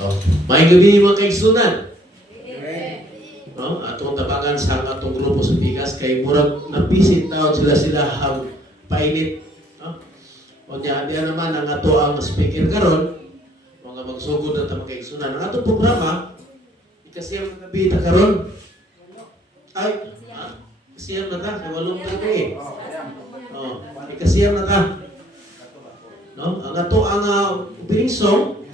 Oh, may gabi mga kaigsunan. No? Atong tabangan sa atong grupo sa Pikas kay murag napisit na sila hang painit. No? O niya, diyan naman ang ato ang speaker karon mga magsugod na mga kaigsunan. Ang atong programa, ikasiyam na gabi na karon. Ay, ikasiyam na ta, kay walong gabi. Oh, ikasiyam na ta. No? Ang ato ang opening song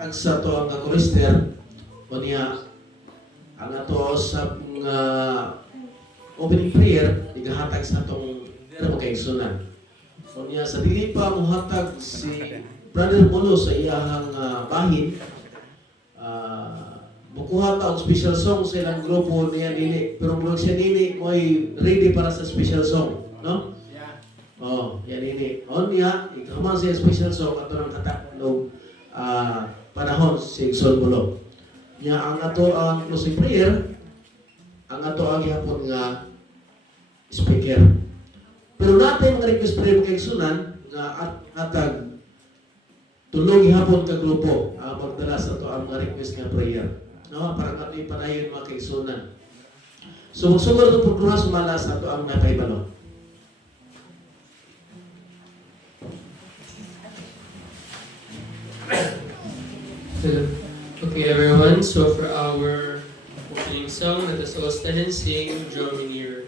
ang sa to ang chorister o niya ang ato sa opening prayer igahatag sa atong mga kaigsunan. O niya sa dili pa muhatag si Brother Molo sa iyahang bahin bukuha ta og special song sa ilang grupo niya dili pero murag siya dili mo'y ready para sa special song, no? Oh, yan ini. On niya, ikaman siya special song ato nang kataknog panahon si Sol Bulo. Niya ang ato ang closing prayer, ang ato ang gihapon nga speaker. Pero natin mga request prayer kay sunan nga atag tulong gihapon ka grupo magdala sa ato ang mga request nga prayer. No, para nga ipanayon mga kaigsunan. So magsugod ang programa sumala sa ato ang mga kaibalo. Okay, everyone. So for our opening song, let us all stand and sing "Draw Me Nearer."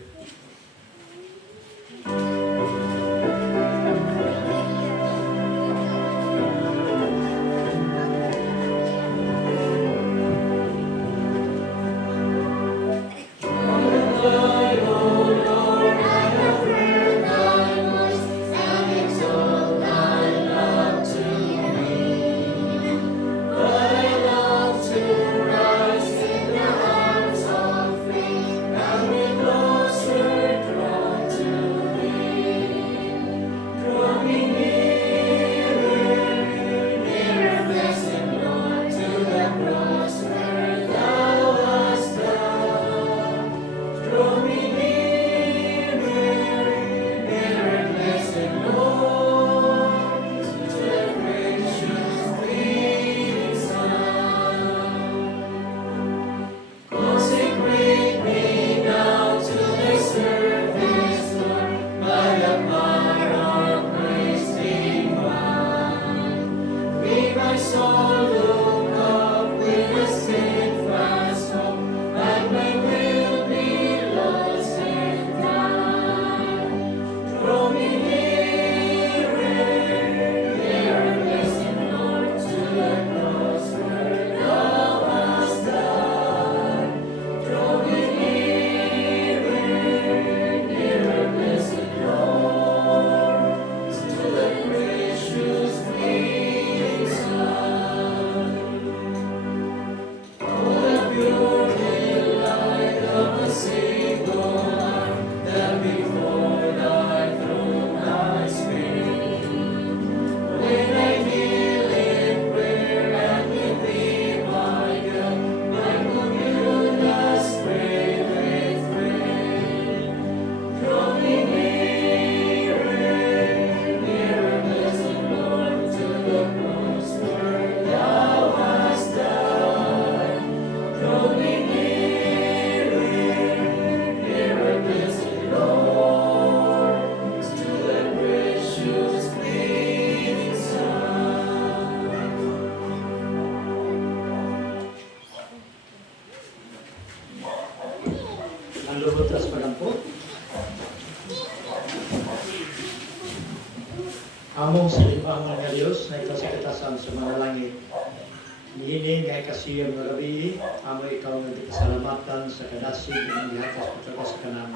Among sa libang mga Diyos na ikaw sa katasan sa mga langit. Nihiling nga ikasiyang nga gabi, amo ikaw nga kasalamatan sa kadasig ng gihatas pagkaka sa kanan.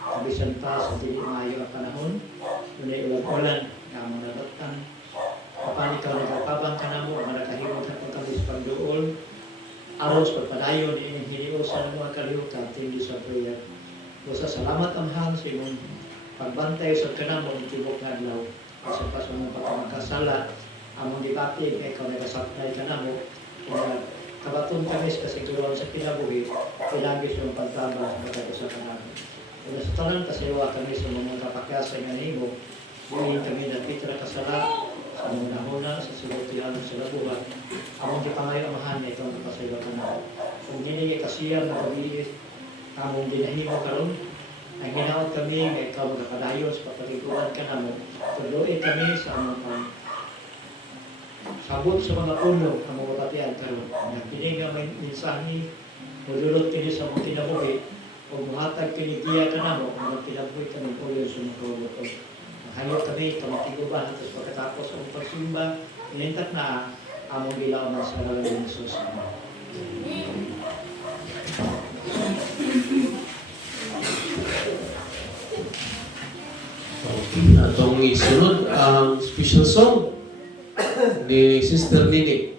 Kabisan pa sa dili maayo ang panahon, unay ulan-ulan nga among nadatan. Kapan ikaw nagkapabang ka na mo, ang nakahimod na pagkabis pagduol, aron sa pagpadayon, ining hiniusan mo ang kalihutan, tinggi sa prayer. Busa salamat amhan sa imong pagbantay sa kanan mo, tibok nga adlaw. Kasi pa sa mga pagkamakasala, among dibati, kaya ikaw nagkasaptay ka na mo, kaya kabaton kami sa kasiguruan sa kinabuhi, ilagis yung pagtaba sa sa kanan. Kaya sa tanan kasiwa kami sa mga kapakyasan nga nimo, buhin kami na pitra kasala, among nahuna sa sulutihan sa labuhan, among gipangayo amahan na itong kapasaylo ka na. Kung ginigay kasiyang na gabi, among ginahimo karon, ay ginaot kami nga ikaw magkakadayon sa papatiguan ka namin. Tuloy kami sa among sabot sa mga puno ang mga patian karon. Nagpinig nga may mensahe, mululot kini sa mga tinabuhi, o muhatag kini giya ka namo, ang tinabuhi kami po yung sumutulot. Hayot kami, kamatiguban at pagkatapos ang pagsimba, inintak na among bilauman sa ngalan ni Jesus. Okay, atong isunod ang special song ni Sister Nini.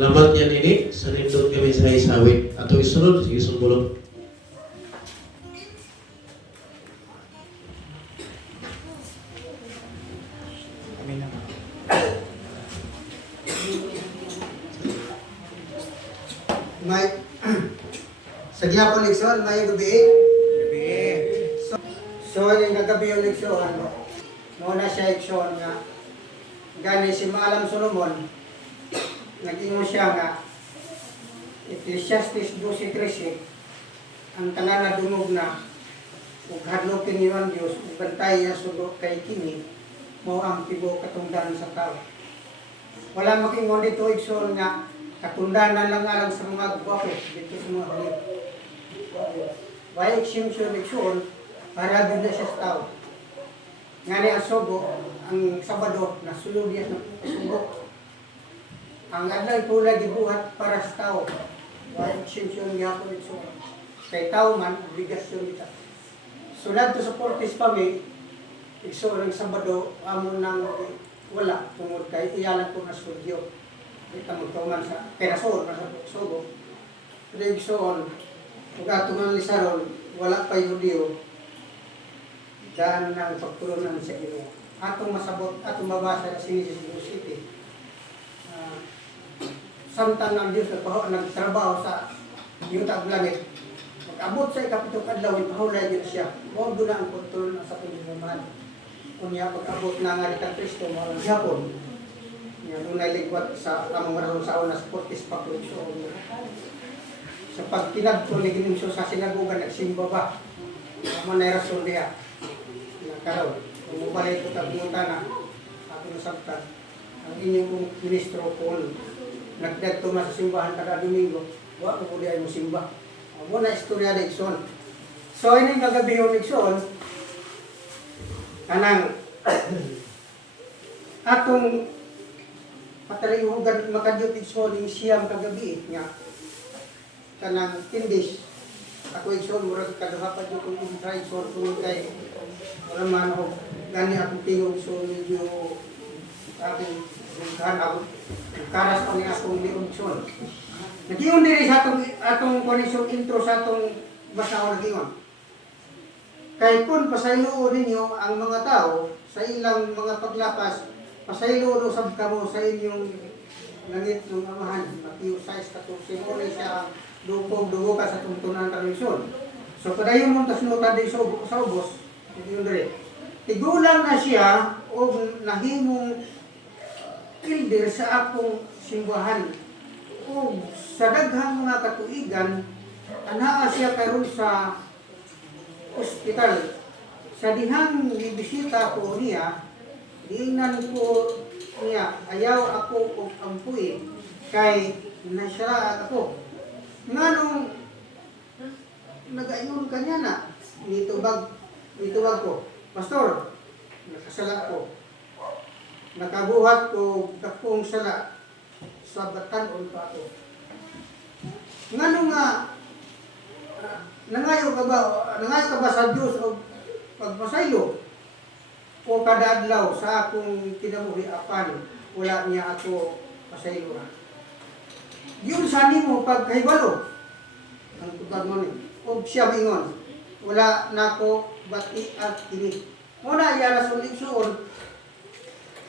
Salamat niya nini, sa nindot kami sa isawi. Ato isunod, sige sumbulong. May sa gyapon leksyon may gabi. So yung kagabi yung leksyon, mo na siya leksyon nga gani si Maalam Solomon nag-ingon siya nga Ecclesiastes 12:13 ang tanan na dungog na ug hadlokin niyo ang Dios ug bantay niya sugo kay kini mao ang tibuok katungdan sa tao. Wala makingon dito leksyon nga katundanan lang alang sa mga gwapo dito sa mga halip. Why exemption leksyon para din na siya sa tao. Nga ang sobo, ang Sabado, nasulog yan ng subo. Ang adlay pula gibuhat para sa tao. Why exemption niya po leksyon. Kay tao man, obligasyon kita. Sunod to sa Portis kami, leksyon ng Sabado, amo nang wala, tungod kay iyalan ko na studio. Kita magtuman sa Perason, sa Sogo. Reagson, kung atungan lisaron, wala pa Yudio, daan ng pagtulunan sa iyo. Atong masabot, atong mabasa na Genesis 2:7. Samtang ang Diyos nagtrabaho sa yuta ug langit. Pag-abot sa ikapitong adlaw, ipahulay din siya. Mao na ang pagtulunan sa pagmamahal. Kunya pag-abot na nga ni Kristo, mao ang Japon. Nga dunay ligwat sa among maroon sa una sa Portis Pakulo. Sa pagkinadto ni Ginimso sa sinagoga nagsimba ba? Amo na rason diha. Nakaroon. Kung mubalik ko tagunta na ako nasabtan. Ang inyong ministro kung nagdadto na sa simbahan kada Domingo, wa ko di ay mo simba. Amo na istorya ni Ikson. So ini kagabi yung Ikson kanang atong patalihugan makadyot Ikson yung siyam kagabi nga kanang tindis ako Ikson murag kaduha pa jud kung try Ikson kung kay wala man og gani akong tingog so medyo aking bughan ako karas pa ni akong liog Ikson nagiyon diri sa atong koneksyon intro sa atong basaon nagiyon kay kun pasaylo ninyo ang mga tao sa ilang mga paglapas pasaylo sab kamo sa inyong langit ng amahan Mateo 6:14 mo siya dugog ka sa tungtunan ng tradisyon. So padayon mo tas nota di sa ubos diyon dire tigulang na siya og nahimong kilder sa akong simbahan o sa daghang mga katuigan anaa siya karon sa ospital sa dihang gibisita ko niya diingnan ko niya ayaw ako og ampuy kay nasira ako nganong nagaingon kanya na nitubag ko pastor nakasala ko nakabuhat ko dakong sala sa batan-on pa ako nganong nga nangayo ka ba sa Dios og pagpasaylo o kada adlaw sa akong kinabuhi-apan wala niya ako pasaylohan. Yun sa nimo pagkahibalo ang tubag mo ni og siya mingon wala nako bati at kini. Muna iya rason igsuon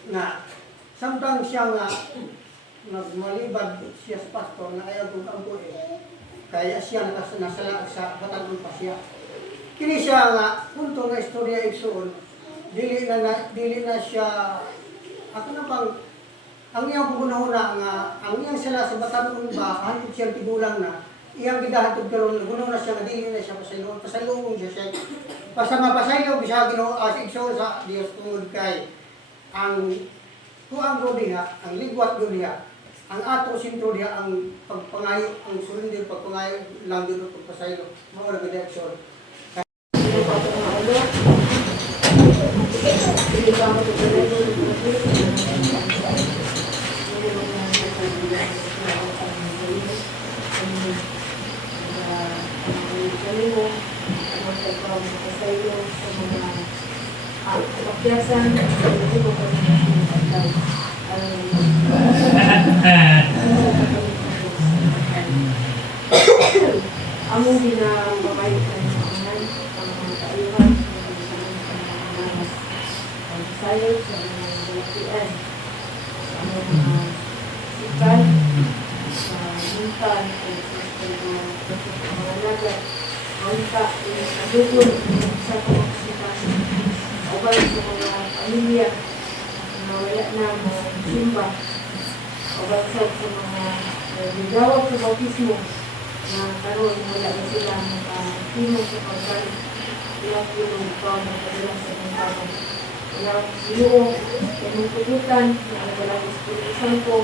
na samtang siya nga nagmalibad siya sa pastor na ayaw kong kampo kaya siya nasala sa batan pa siya. Kini siya nga punto nga istorya igsuon dili na siya ako na pang ang iyang pugunahuna nga ang iyang sala sa batan ba hangtod siya tigulang na iyang gidahatod karon gunaw na siya nga dili na siya pasaylo siya pasama pasaylo bisa Ginoo igsuon sa Dios tungod kay ang tuang go diha ang ligwat go diha ang ato sintro diha ang pagpangayo ang sulindin pagpangayo lang gyud pagpasaylo mao ra gid action. Pagkiyasan, akong ginamamay sa mga ang kaayuhan sa mga science sa mga balatian sa mga sikat sa muntan sa mga nagat angka adugon sa kapasitas ubay sa mga pamilya na wala na mga simba ubay sa mga nagawag sa bautismo na karon wala na sila makatimo sa pagbalik kaya yung ikaw magpadala sa mga tao kaya sinuo yung tugutan na wala ng Espiritu Santo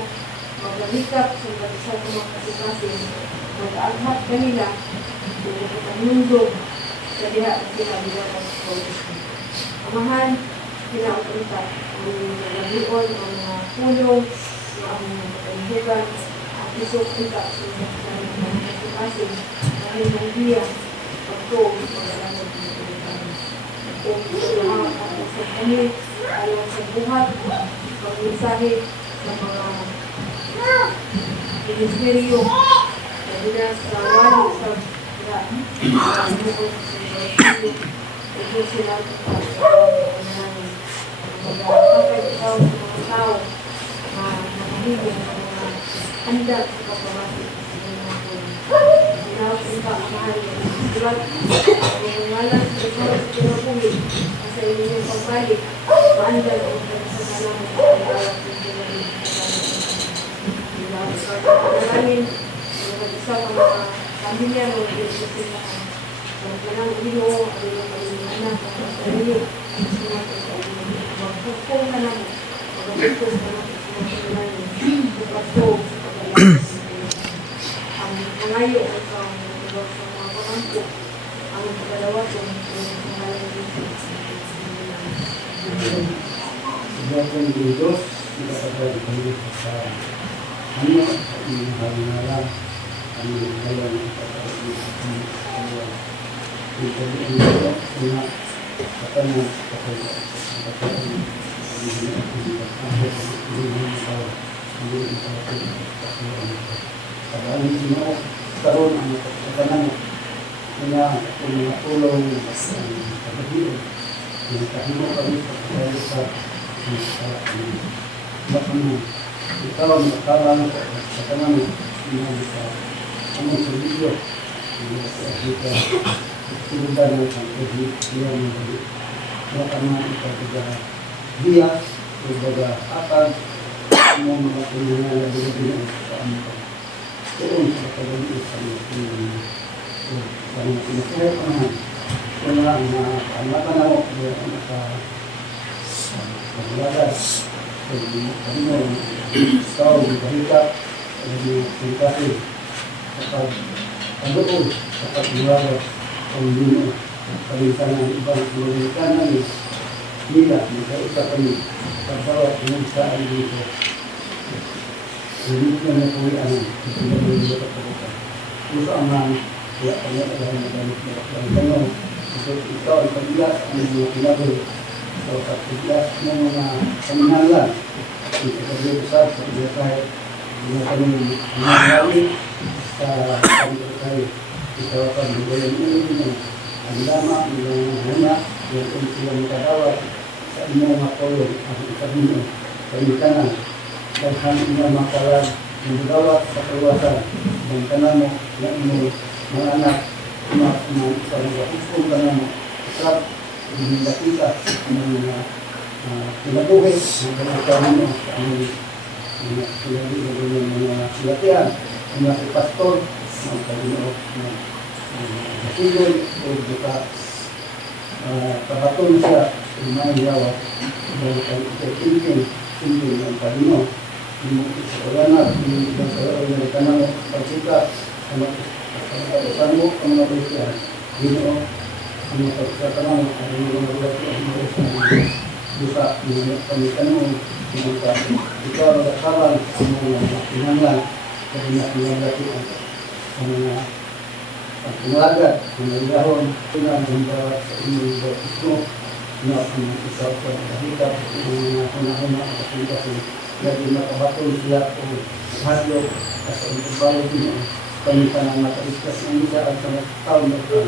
maglalikap sa isa sa mga kasikasin mag-aaghat kanila kung ang mundo sa diha na sila bilang sa bautismo. Amahan, kinaupunta ang nalabion, ang mga pulong, ang mga kalibugan, at isok-ika sa mga kasikasin dahil ng diya pagtuog pag-alamod ng pagkakas. Kung mga sa kami, ayaw sa buhat, pag-mensahe sa mga ministeryo, sa dinas sa wali, sa ito sila pagkakapag ikaw sa mga tao na nakahiling sa mga handa sa pagkabati sa mga sinapunta ang mahal ng sulat ang ngalan sa ikaw sa pinapulit sa inyong pagbalik maandal ang pagkakasalam sa pagkakawag ng pinapulit sa pagkakalamin ang mag-isa ng mga pamilya ng mga sila ang kanang Ginoo ay yung pag-iwanan ang sarili magpupong na lang magpupong na lang magpupong ang nangayo at ang mga pangangko ang pagdalawa kung pangalan ng Diyos Sebuah penduduk tidak ada di bawah kata hanya mengenal kami dalam kata ini punya katanya pada ini semua tahun anak katanya punya tulung seperti ini kahimo kami saya bisa bahkan kalau sekarang katanya ini bisa kamu sendiri kita sudah sampai di dia menjadi karena kita juga dia berbeda akan mau melakukannya lebih dari turun kepada Islam ini karena kita pernah anak dia belajar tahu berita lebih dikasih betul dapat juara pembunuh perencanaan ibang perencanaan tidak mereka usahakan terbawa pengusahaan itu ini kan yang anak tidak boleh terbuka terus aman ya hanya dalam dan penuh untuk itu apabila tidak boleh kalau tidak mau pengenalan itu lebih besar seperti saya kami mengalami kami terkait di kawasan budaya ini agama yang hanya yang untuk kadawa semua makolon kami pendidikan dan kami makalan mendapat keluasan dan kanamo yang ini menganak umat hukum kanamo tetap diminta kita pinabuhi ng kanamo kami latihan mga pastor mga kalino nasigoy o buka kabaton siya mga yawa dahil tingin ng kalino wala na yung kanang pagsika ang mo ang mga Kristiyan Ginoo ang mga pagkakanang ang mga mga buka ng panitanong ikaw ang kawan ang mga pinanglan sa pinanglan ang mga pangalagat ang mga ilahon ang mga sa inyong bautismo na ang isaw sa kahitap ang mga panahon at lagi makabatong siya o hadyo at ang trabaho din kami pa nang makaligtas ng isa at sa taon na ito.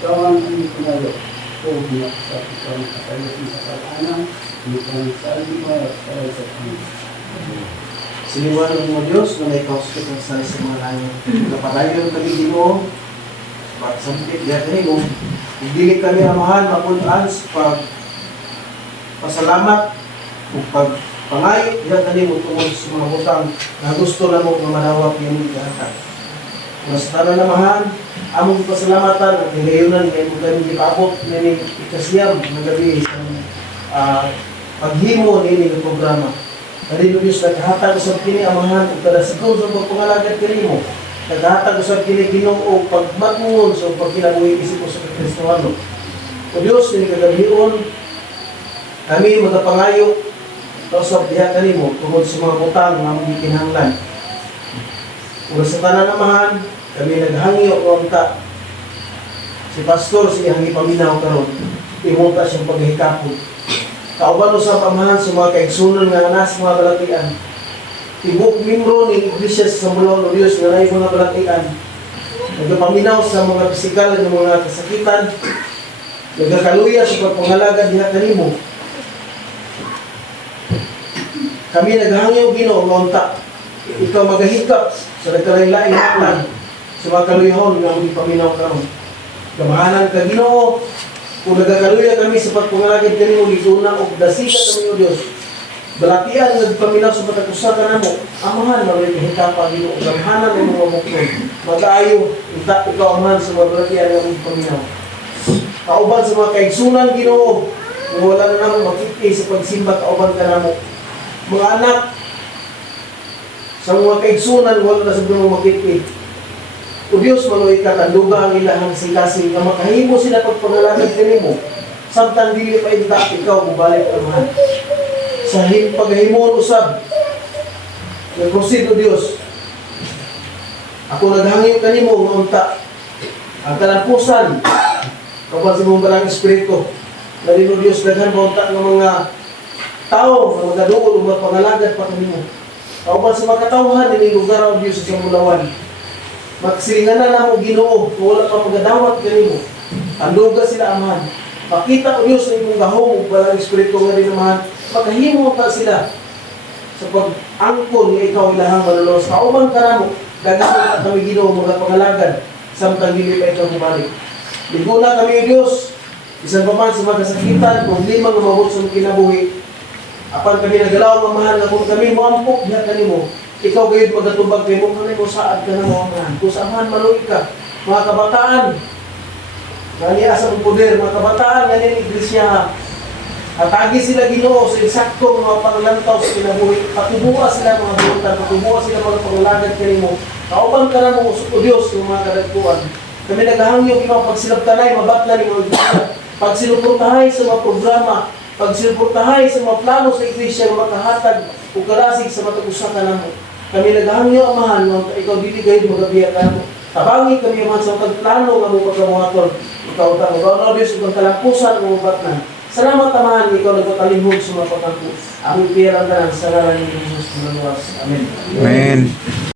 Ikaw ang aming pinayo. O biyak sa ikaw ang katayo sa kasalanan. Ikaw sa alima at sa kami. Siniwanan mo Diyos na may kauspit sa mga langit. Kapadayon kami Ginoo, pagsampit diha kanimo. Ug dili kami amahan mapunan sa pasalamat ug pagpangayo diha kanimo tungod sa mga butang na gusto namo nga manawag nimo gihatag. Mas tanan namahan, among pasalamatan at hingayunan kay mo kami gipabot nini ikasiyam nga gabi sa paghimo nini nga programa. Kani Diyos naghatag usab kini amahan ug kada segundo sa pagpangalagad kanimo. Naghatag usab kini Ginoo pagmatngon sa pagkinabuhi isip sa Kristohano. O Dios ni kagabion kami magapangayo usab diha kanimo tungod sa mga butang nga among gikinahanglan. Ug sa tanan amahan kami naghangyo og unta. Si pastor siyang gipaminaw karon imunta siyang paghikapon. Kauban usab amahan sa mga kaigsunon nga anas mga balatian. Tibok membro ni Iglesia sa Sambulan o Diyos nga naay mga balatian. Nagapaminaw sa mga pisikal nga mga kasakitan. Nagakaluya sa pagpangalagad diha kanimo. Kami naghangyo Ginoo nga unta. Ikaw magahikap sa nagkalain-lain hatan sa mga kaluyahon nga among ipaminaw karon. Gamahanan ka Ginoo. Kung nagakaluya kami sa pagpangalagad kanimo gituna og dasika kami o Dios. Balatian nagpaminaw sa patakusa ka namo. Amahan mawala hikapa Ginoo ug gamahanan ang mga bukod. Magayo ita ikaw amahan sa mga balatian nga among paminaw. Kauban sa mga kaigsunan Ginoo. Kung wala na namo makiti sa pagsimba kauban ka namo. Mga anak sa mga kaigsunan wala na sa mga makiti. O Diyos, maloy ka, tanduga ang ilahang sikasi nga makahimo sila pagpangalagad kanimo. Samtang dili pa inta, ikaw mubalik amahan. Sa paghahimon usab, nag-proceed o Diyos. Ako naghangyo kanimo nga unta. Ang kalampusan, kapag sa mong balang espiritu, narin o Diyos, daghan ba unta ng mga tao, ng mga duol, mga pangalagad pa kanimo. Kauban sa mga katawhan, nini lugar o Diyos sa mulawan. Magsilinganan na mo Ginoo, kung wala pa pagadawat kanimo. Anduga sila amahan. Makita o Diyos na imong gahom ug balang espiritu nga rin amahan. Makahimo ta sila sa pag-angkon nga ikaw ilahang malulos. Kauban ka na mo, gagawin na kami Ginoo mga pangalagad samtang dili pa ikaw bumalik. Ligo na kami o Diyos. Bisan pa man sa mga kasakitan, problema nga mabot sa kinabuhi. Apan kami nagalaw amahan nga kung kami moampok diha kanimo. Ikaw gayud magatubag kay mo kami kung saad ka na mo amahan. Kung saan maluwi ka, mga kabataan. Gani asa ang poder, mga kabataan, ganin iglesia. Atagi sila Ginoo sa eksakto mga panglantaw sa kinabuhi. Patubuha sila mga buta, patubuha sila mga pangalagad kanimo. Kauban ka na mo o Diyos ng mga kadagkuan. Kami naghahangyo ikaw pagsilabtanay, mabatla ni mga iglesia. Pagsinuportahay sa mga programa, pagsinuportahay sa mga plano sa iglesia, makahatag o karasig sa matagusa ka na mo. Kami naghangyo amahan mo, ikaw dili gayud magabiya ka mo. Tabangi kami amahan sa plano nga mo pagkamuhaton. Ikaw ta mo gawon Diyos ug kalampusan mo batnan. Salamat amahan ikaw nagpatalihog sa mga pagkako. Among piyerang tanan sa ngalan ni Jesus Amen. Amen.